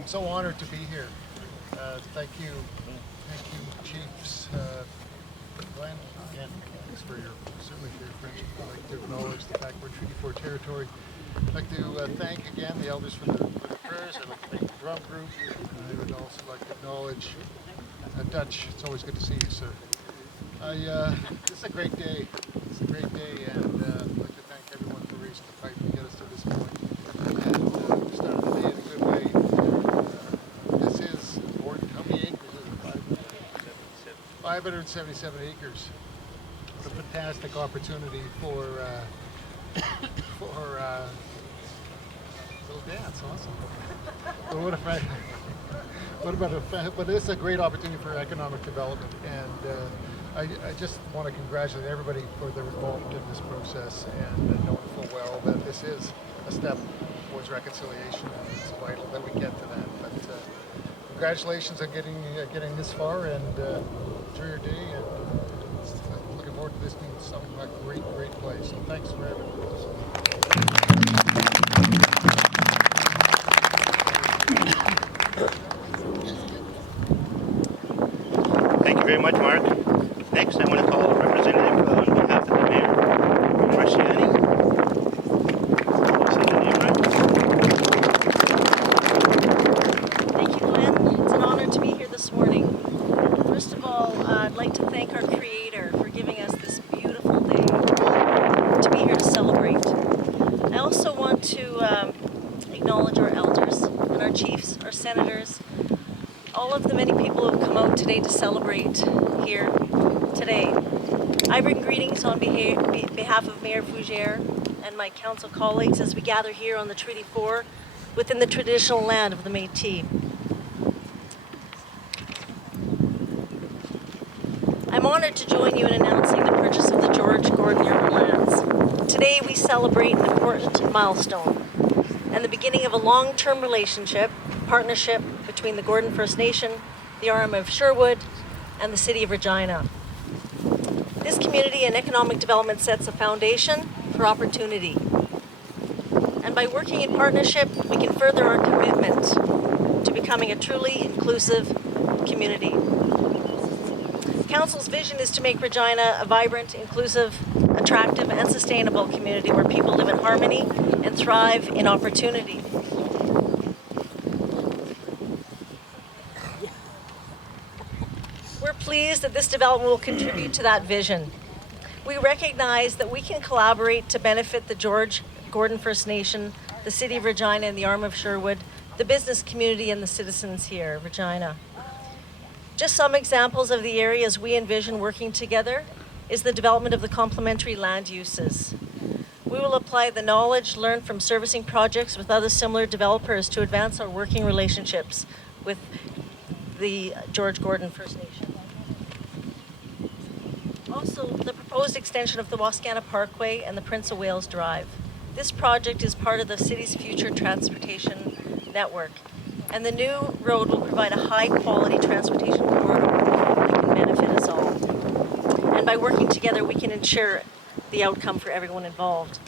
I'm so honored to be here. Thank you, Chiefs. Glenn, again, thanks for certainly for your friendship. I'd like to acknowledge the fact we're Treaty 4 territory. I'd like to thank again the elders for the prayers. I'd like to thank the drum group. I would also like to acknowledge Dutch. It's always good to see you, sir. This is a great day. It's a great day, and I'd like to thank everyone for raising the fight to get us to this point. And we started the day in a good way. This is Gordon. How many acres is it? 577 acres. What a fantastic opportunity for a little dance. Awesome. But this is a great opportunity for economic development, and I just want to congratulate everybody for their involvement in this process, and knowing full well that this is a step towards reconciliation, and it's vital that we get to that. But congratulations on getting this far, and enjoy your day, and looking forward to this being something like a great place. So thanks for everything. Thank you very much, Mark. Next, I want to call a representative on behalf of the mayor, Regina. Thank you, Glenn. It's an honor to be here this morning. First of all, I'd like to thank our Creator for giving us this beautiful day to be here to celebrate. I also want to acknowledge our elders and our chiefs, our senators, all of the many people who have come out today to celebrate here today. I bring greetings on behalf of Mayor Fougere and my council colleagues as we gather here on the Treaty 4 within the traditional land of the Métis. I'm honored to join you in announcing the purchase of the George Gordon Urban lands. Today we celebrate an important milestone and the beginning of a long-term partnership between the Gordon First Nation, the RM of Sherwood, and the City of Regina. This community and economic development sets a foundation for opportunity. And by working in partnership, we can further our commitment to becoming a truly inclusive community. Council's vision is to make Regina a vibrant, inclusive, attractive, and sustainable community where people live in harmony and thrive in opportunity. We're pleased that this development will contribute to that vision. We recognize that we can collaborate to benefit the George Gordon First Nation, the City of Regina and the Arm of Sherwood, the business community and the citizens here, Regina. Just some examples of the areas we envision working together is the development of the complementary land uses. We will apply the knowledge learned from servicing projects with other similar developers to advance our working relationships with the George Gordon First Nation. Also, the proposed extension of the Wascana Parkway and the Prince of Wales Drive. This project is part of the city's future transportation network, and the new road will provide a high-quality transportation corridor that can benefit us all. And by working together, we can ensure the outcome for everyone involved.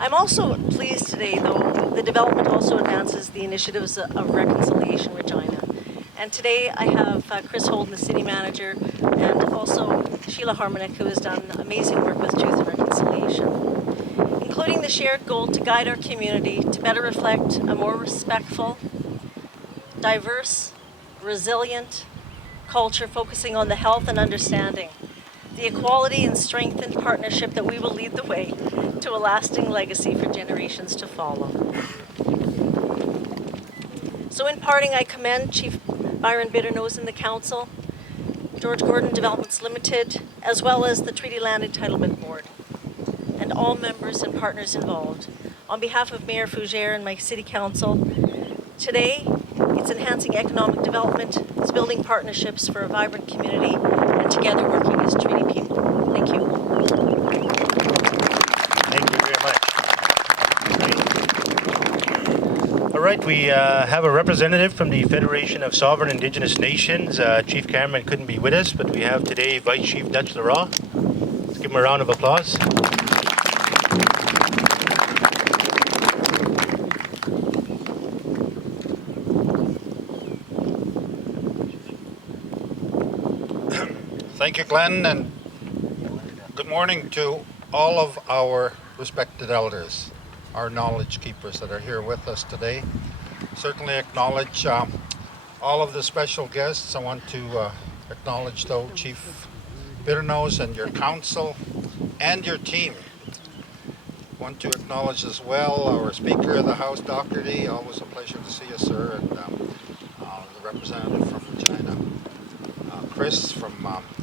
I'm also pleased today, though, the development also advances the initiatives of Reconciliation Regina. And today I have Chris Holden, the city manager, and also Sheila Harmonic, who has done amazing work with Truth and Reconciliation, including the shared goal to guide our community to better reflect a more respectful, diverse, resilient culture focusing on the health and understanding, the equality and strengthened partnership that we will lead the way to a lasting legacy for generations to follow. So in parting, I commend Chief Byron Bitternose and the Council, George Gordon Developments Limited, as well as the Treaty Land Entitlement Board, and all members and partners involved. On behalf of Mayor Fougere and my City Council, today it's enhancing economic development, it's building partnerships for a vibrant community, and together working as treaty people. Thank you. Thank you very much. All right, we have a representative from the Federation of Sovereign Indigenous Nations. Chief Cameron couldn't be with us, but we have today Vice Chief Dutch Leroy. Let's give him a round of applause. Thank you, Glenn, and good morning to all of our respected elders, our knowledge keepers that are here with us today. Certainly acknowledge all of the special guests. I want to acknowledge, though, Chief Bitternose and your council and your team. Want to acknowledge as well our Speaker of the House, Dr. D. Always a pleasure to see you, sir, and the representative from Regina, Chris from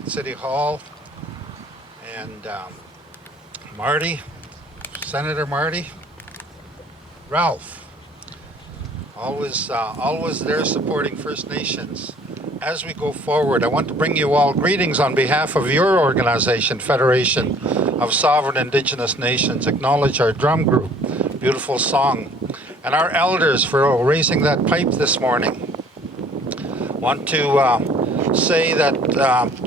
City Hall, and Marty, Senator Marty, Ralph, always there supporting First Nations. As we go forward, I want to bring you all greetings on behalf of your organization, Federation of Sovereign Indigenous Nations. Acknowledge our drum group, beautiful song, and our elders for raising that pipe this morning. Want to say that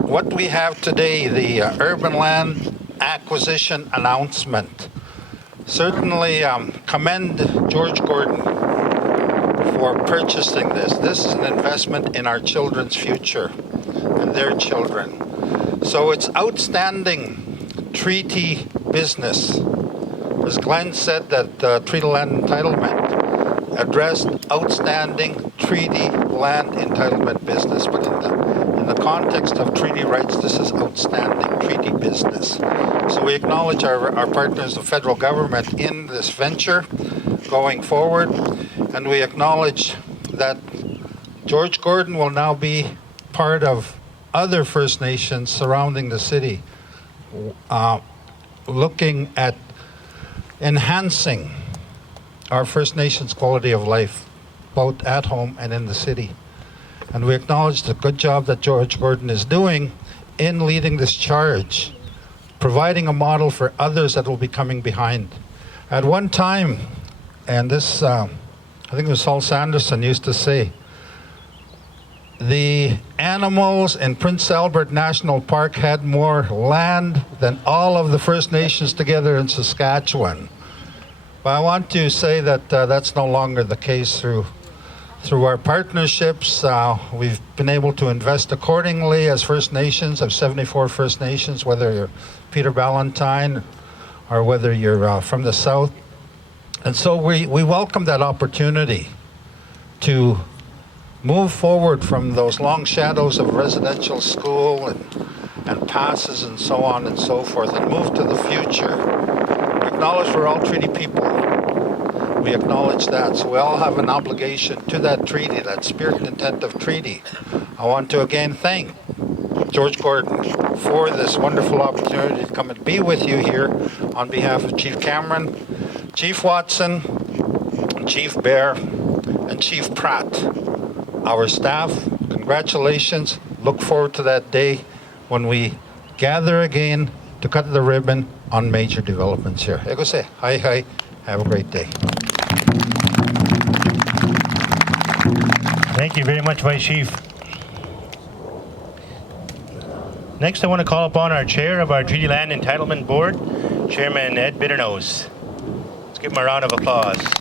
what we have today, the urban land acquisition announcement, certainly commend George Gordon for purchasing this. This is an investment in our children's future and their children. So it's outstanding treaty business. As Glenn said, that treaty land entitlement addressed outstanding treaty land entitlement business, but in the context of treaty rights, this is outstanding treaty business. So we acknowledge our partners, the federal government, in this venture going forward, and we acknowledge that George Gordon will now be part of other First Nations surrounding the city, looking at enhancing our First Nations quality of life, both at home and in the city. And we acknowledge the good job that George Gordon is doing in leading this charge, providing a model for others that will be coming behind. At one time, and this, I think it was Saul Sanderson used to say, the animals in Prince Albert National Park had more land than all of the First Nations together in Saskatchewan. But I want to say that that's no longer the case through our partnerships. We've been able to invest accordingly as First Nations, of 74 First Nations, whether you're Peter Ballantyne or whether you're from the South. And so we welcome that opportunity to move forward from those long shadows of residential school and passes and so on and so forth, and move to the future. We acknowledge we're all treaty people. We acknowledge that. So we all have an obligation to that treaty, that spirit and intent of treaty. I want to again thank George Gordon for this wonderful opportunity to come and be with you here on behalf of Chief Cameron, Chief Watson, Chief Bear, and Chief Pratt. Our staff, congratulations. Look forward to that day when we gather again to cut the ribbon on major developments here. Ego say, hi, hi. Have a great day. Thank you very much, Vice Chief. Next, I want to call upon our chair of our Treaty Land Entitlement Board, Chairman Ed Bitternose. Let's give him a round of applause.